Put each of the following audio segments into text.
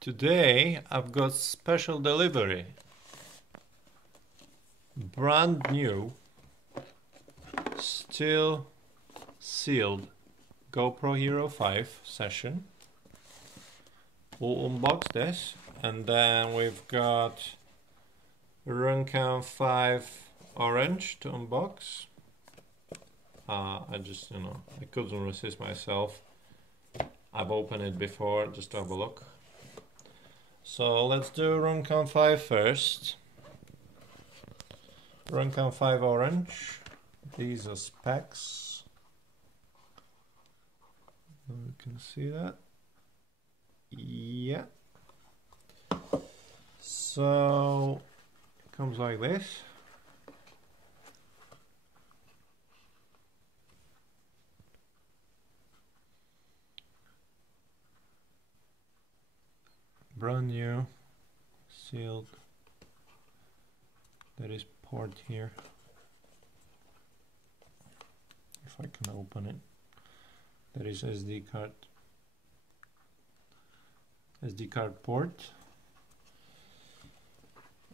Today I've got special delivery. Brand new, still sealed GoPro Hero 5 Session. We'll unbox this, and then we've got RunCam 5 Orange to unbox. I couldn't resist myself. I've opened it before just to have a look. So let's do RunCam 5 first. RunCam 5 Orange. These are specs. You can see that. Yeah. So it comes like this. Brand new, sealed. There is port here. If I can open it. There is SD card port.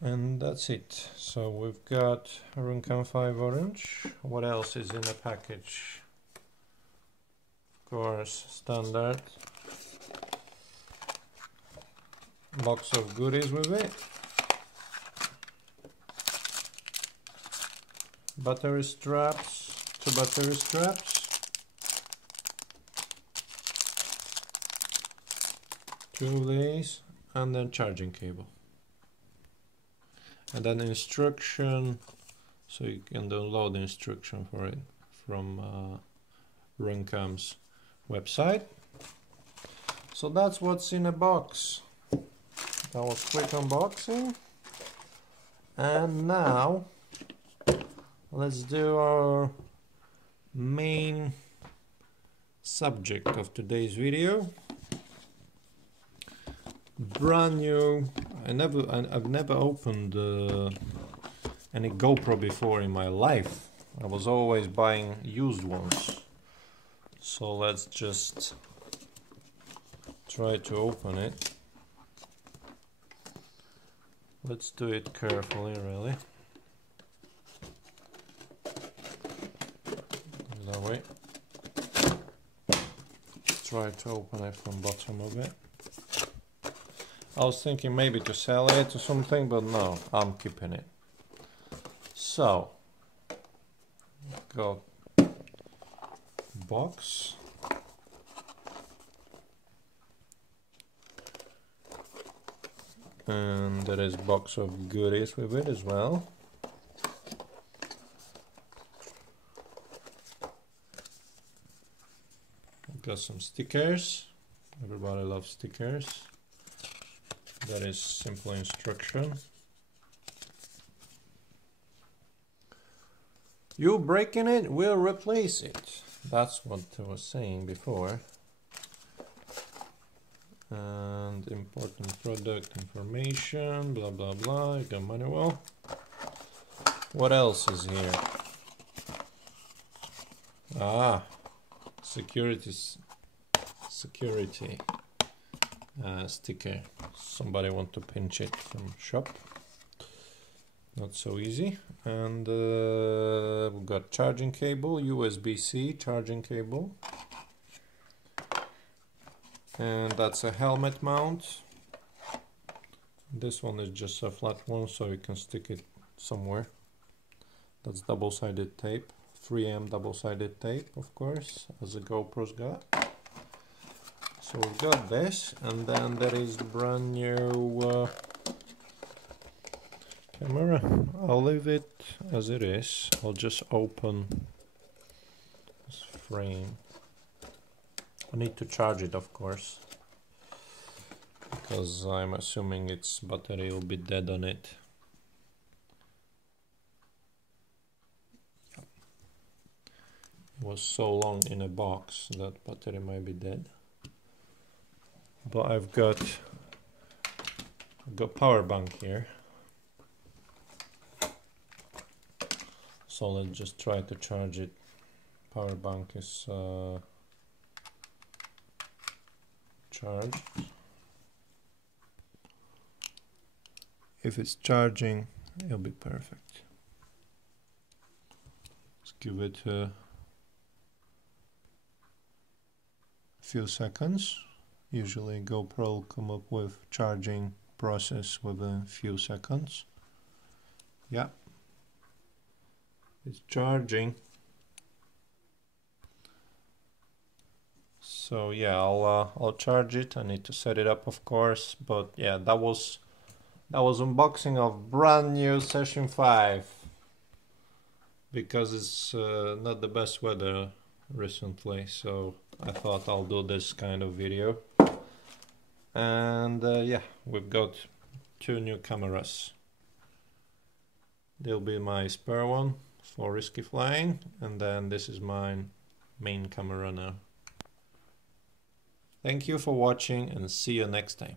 And that's it. So we've got RunCam 5 Orange. What else is in the package? Of course, standard box of goodies with it. Battery straps, 2 battery straps, 2 of these, and then charging cable. And then instruction, so you can download the instruction for it from RunCam's website. So that's what's in a box. That was quick unboxing. And now let's do our main subject of today's video. Brand new. I've never opened any GoPro before in my life. I was always buying used ones. So let's just try to open it. Let's do it carefully, really. That way. Try to open it from bottom of it. I was thinking maybe to sell it or something, but no, I'm keeping it. So, got box. And there is box of goodies with it as well. Got some stickers. Everybody loves stickers. That is simple instruction. You breaking it, we'll replace it. That's what I was saying before. And important product information, blah blah blah. You got manual. What else is here? Security sticker. Somebody want to pinch it from shop. Not so easy. And we've got charging cable, USB-C charging cable. And that's a helmet mount. This one is just a flat one, so you can stick it somewhere. That's double-sided tape, 3M double-sided tape, of course, as the GoPro's got. So we've got this, and then there is brand new camera. I'll leave it as it is. I'll just open this frame. I need to charge it, of course, because I'm assuming its battery will be dead on it. It was so long in a box that battery might be dead. But I've got power bank here. So let's just try to charge it. Power bank is charged. if it's charging, it'll be perfect. Let's give it a few seconds. Usually GoPro will come up with charging process within a few seconds. Yeah, it's charging. So yeah, I'll charge it. I need to set it up, of course. But yeah, that was unboxing of brand new Session 5, because it's not the best weather recently, so I thought I'll do this kind of video. And yeah, we've got 2 new cameras. There'll be my spare one for risky flying, and then this is my main camera now. Thank you for watching, and see you next time.